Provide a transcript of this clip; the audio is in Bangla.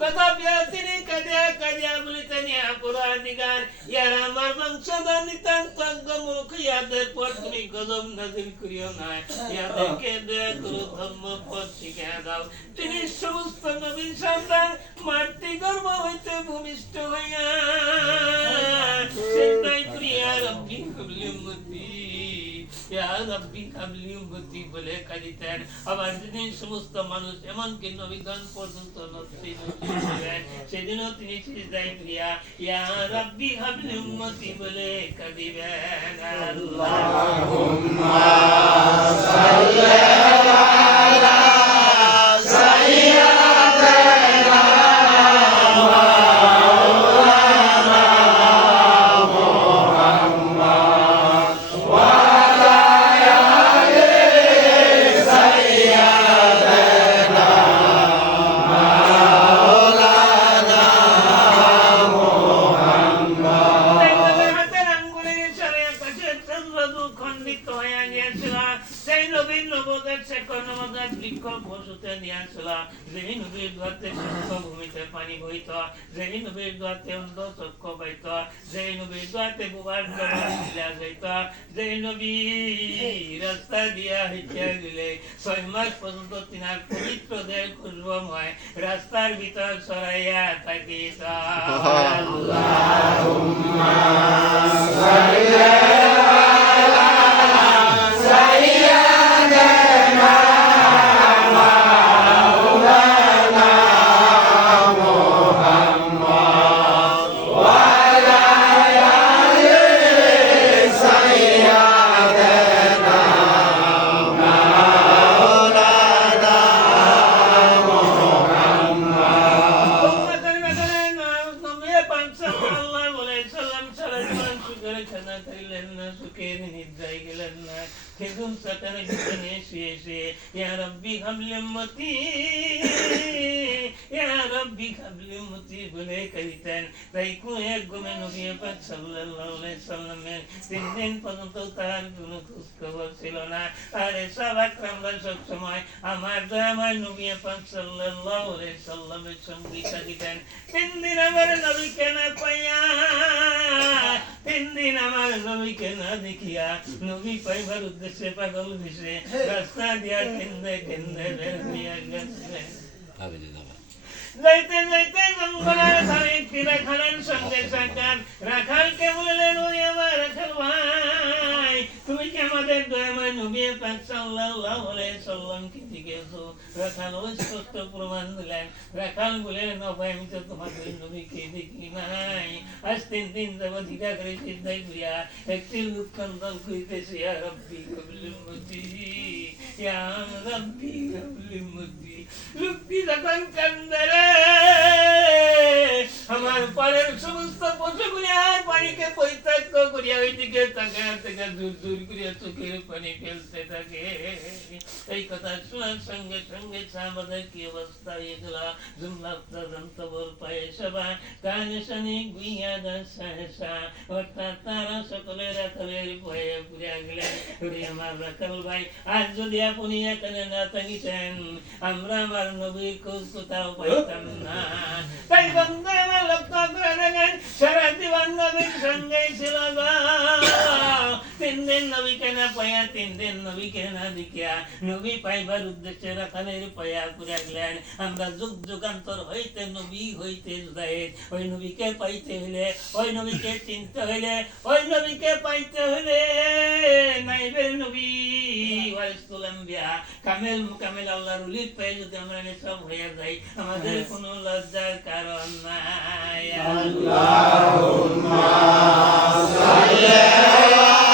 তথাপি তিনি কাঁদিয়া কাঁদিয়া বলিতেন, ইয়া পরওয়ারদিগার, ইয়ার আমার বংশধর নিতান্ত অজ্ঞমূর্খ, ইয়াদের পর তুমি গজব নাযিল করিও না, ইয়াদেরকে দয়া করো, ধর্ম পথ শিখিয়ে দাও। তিনি সমস্ত নবীর সন্তান মাতৃ গর্ভ হইতে ভূমিষ্ঠ হইয়া সিজদায় পড়িয়া ইয়া রাব্বি হাবলি উম্মতি, ইয়া রাব্বি হাবলি উম্মতি বলে কাঁদিতেন। আবার যেদিন সমস্ত মানুষ এমনকি নবীগণ পর্যন্ত সেদিনও তিনি সিজদায় পড়িয়া ইয়া রাব্বি হাবলি উম্মতি বলে কাঁদিবেন। আল্লাহুম্মা সাল্লি আলা সাইয়্যিদিনা মাওলানা মুহাম্মদ ওয়া আলা আলি সাইয়্যিদিনা মাওলানা মুহাম্মদ। হাতের আঙ্গুলের ইশারায় আকাশের চন্দ্রদু খণ্ডিত হয়ে গিয়েছিল। সেই নবীর নবদের শেকড় নবদের বৃক্ষ বসুতে নিয়েছিল। যেই নবীর দোয়াতে শুষ্ক ভূমিতে পানি বইত, যেই নবীর দোয়াতে অন্ধ চক্ষু পাইত, যেই নবীর দোয়াতে বুবার জবান ছিলা যাইত, যেই নবী রাস্তা দিয়া হেঁটে গেলে 6 মাস পর্যন্ত তিনার পবিত্র দেহ খুশবুময় রাস্তার ভিতর ছড়াইয়া থাকিত। আল্লাহুম্মা সাল্লি আলা সাইয়্যিদিনা মাওলানা মুহাম্মদ ওয়া আলা আলি সাইয়্যিদিনা মাওলানা মুহাম্মদ। উম্মতের ব্যাপারে নবী পাক সাল্লাল্লাহু আলাইহি সাল্লাম সারা জীবন সুখের খানা খাইলেন না, সুখের নিদ্রায় গেলেন না, খেজুর চাটারে বিছানে শুয়ে শুয়ে ইয়া রাব্বি হাবলি উম্মতি, ইয়া রাব্বি হাবলি উম্মতি বলে কাঁদিতেন। তাই এক ঘুমে নবী পাক সাল্লাল্লাহু আলাইহি সাল্লামের 3 দিন পর্যন্ত তার কোনো খোঁজ খবর ছিল না। আর সাহাবাকরামরা সবসময় আমার দয়াময় নবী পাক সাল্লাল্লাহু আলাইহি সাল্লামের সঙ্গে কাঁদিতেন। 3 দিন আমার নবীকে না পাইয়া, 3 দিন আমার নবীকে না দেখিয়া নবী পাইবার উদ্দেশ্যে পাগল হইছে রাস্তা দিয়া কেন্দে কেন্দে বের হইয়া গেছে। যাইতে যাইতে জঙ্গলের ধারে একটি রাখালের সঙ্গে সাক্ষাৎ। রাখালকে বললেন, ওই আমার রাখাল ভাই, তুমি কি আমাদের দয়াময় নবী পাক সাল্লাল্লাহু আলাইহি সাল্লামকে জিজ্ঞেসো? রাখাল স্পষ্ট প্রমাণ দিলেন। রাখাল বললেন, ও ভাই, আমি তো তোমাদের নবীকে দেখি নাই। আজ 3 দিন যাবৎ হিটা করে সিজদায় পড়িয়া একটি লোক কান্দন করিতেছে, ইয়া রাব্বি হাবলি উম্মতি, ইয়া রাব্বি হাবলি উম্মতি। লোকটি যখন কান্দে রে, আমার পাড়ের সমস্ত পশুগুলি আর পানিকে পরিত্যাক্ত করিয়া ওইদিকে তাকায় থেকে দূর দূর করিয়া চোখের পানি ফেলতে থাকে। এই কথা শোনার সঙ্গে সঙ্গে সাহাবাদের কি অবস্থা হয়েছিল জুমলা পর্যন্ত বল পায়ে সবা কানে শানি গুইয়া দাসা, অর্থাৎ তারা সকলে রাখালের ভয়ে পুড়িয়া গেলেন। আমার রাখাল ভাই, আজ যদি আপনি এখানে না থাকিতেন, আমরা আমার নবীর খোঁজ কোথাও পাইতাম না। তাই বন্ধু আমার লক্ষ্য করে দেখেন, সারা জীবন নবীর সঙ্গেই ছিল। 3 দিন নবীকে না পাইয়া, 3 দিন নবীকে না দেখিয়া নবী পাইবার উদ্দেশ্যে রাখালের পাইয়া পুড়িয়া গেলেন। আমরা যুগ যুগান্তর হইতে নবী হইতে জায়েদ, ওই নবীকে পাইতে হইলে, ওই নবীকে চিনতে হইলে, ওই নবীকে পাইতে হইলে নাইবের নবী ওয়ারিসুল আম্বিয়া কামেল মুকামেল আল্লাহর ওলি পেয়ে যদি আমরা সব হয়ে যাই, আমাদের কোনো লজ্জার কারণ নাই। আল্লাহুম্মা সাল্লি